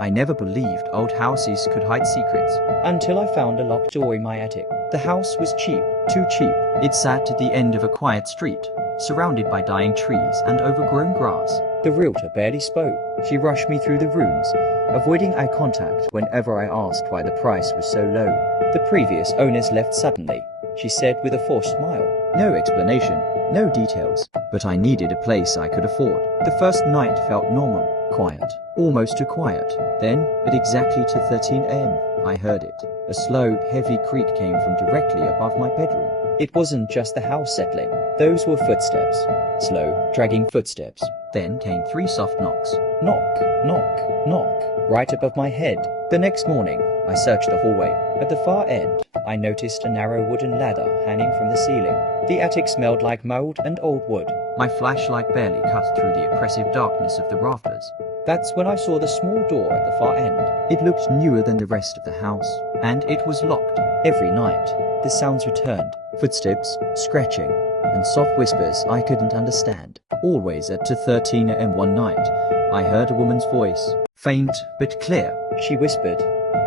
I never believed old houses could hide secrets. Until I found a locked door in my attic. The house was cheap, too cheap. It sat at the end of a quiet street, surrounded by dying trees and overgrown grass. The realtor barely spoke. She rushed me through the rooms, avoiding eye contact whenever I asked why the price was so low. The previous owners left suddenly, she said with a forced smile. No explanation, no details, but I needed a place I could afford. The first night felt normal, quiet, almost too quiet. Then, at exactly 2:13 a.m., I heard it. A slow, heavy creak came from directly above my bedroom. It wasn't just the house settling. Those were footsteps. Slow, dragging footsteps. Then came 3 soft knocks. Knock, knock, knock, right above my head. The next morning, I searched the hallway. At the far end, I noticed a narrow wooden ladder hanging from the ceiling. The attic smelled like mold and old wood. My flashlight barely cut through the oppressive darkness of the rafters. That's when I saw the small door at the far end. It looked newer than the rest of the house, and it was locked. Every night, the sounds returned. Footsteps, scratching, and soft whispers I couldn't understand. Always at 2:13 a.m. one night, I heard a woman's voice, faint but clear. She whispered,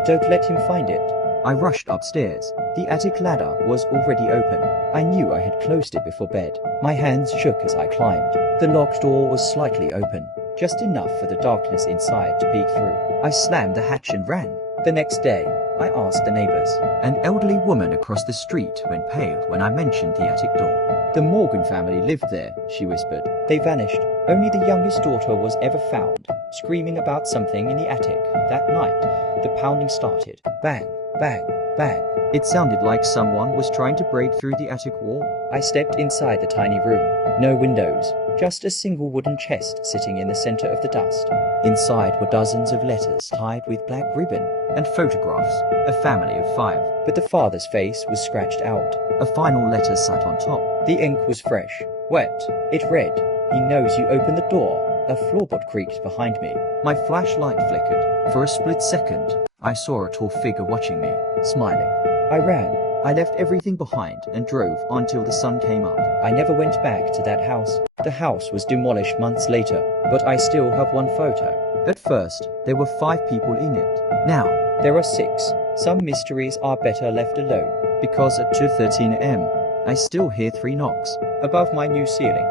"Don't let him find it." I rushed upstairs. The attic ladder was already open. I knew I had closed it before bed. My hands shook as I climbed. The locked door was slightly open, just enough for the darkness inside to peek through. I slammed the hatch and ran. The next day, I asked the neighbors. An elderly woman across the street went pale when I mentioned the attic door. "The Morgan family lived there," she whispered. "They vanished. Only the youngest daughter was ever found, screaming about something in the attic. That night, the pounding started. Bang, bang, bang." It sounded like someone was trying to break through the attic wall. I stepped inside the tiny room. No windows, just a single wooden chest sitting in the center of the dust. Inside were dozens of letters tied with black ribbon. And photographs, a family of 5. But the father's face was scratched out. A final letter sat on top. The ink was fresh, wet. It read, "He knows you opened the door." A floorboard creaked behind me. My flashlight flickered. For a split second, I saw a tall figure watching me, smiling. I ran. I left everything behind and drove until the sun came up. I never went back to that house. The house was demolished months later, but I still have one photo. At first, there were 5 people in it. Now, there are 6. Some mysteries are better left alone. Because at 2:13 a.m., I still hear 3 knocks above my new ceiling.